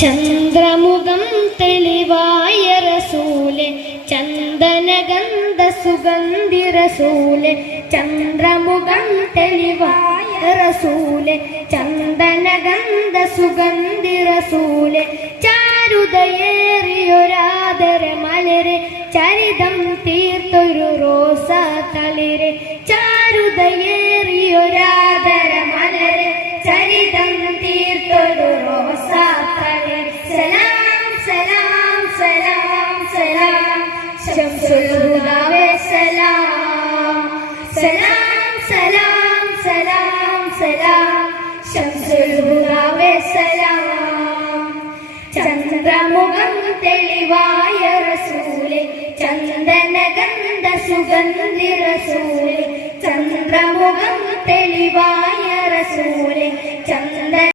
ചന്ദ്രമുഖം തെളിവായ റസൂലെ ചന്ദനഗന്ധ സുഗന്ധി റസൂലെ ചന്ദ്രമുഖം തെളിവായ റസൂലെ ചന്ദനഗന്ധ സുഗന്ധി റസൂലെ ചാരുതയേറിയൊരാദര മലരെ ചരിതം തീർത്തൊരു റോസ തളിരെ ചാരുതയേറിയൊരാദര മലരെ ചരിതം തീർത്തൊരു റോസ തളിരെ സലാം സലാം സലാം സലാം ശംസുൽ ഹുദാവേ സലാം സലാം സലാം സലാം സലാം ശംസുൽ ഹുദാവേ സലാം ചന്ദ്രമുഖം തെളിവായ റസൂലെ ചന്ദനഗന്ധ സുഗന്ധി റസൂലെ ചന്ദ്രമുഖം തെളിവായ റസൂലെ ചന്ദന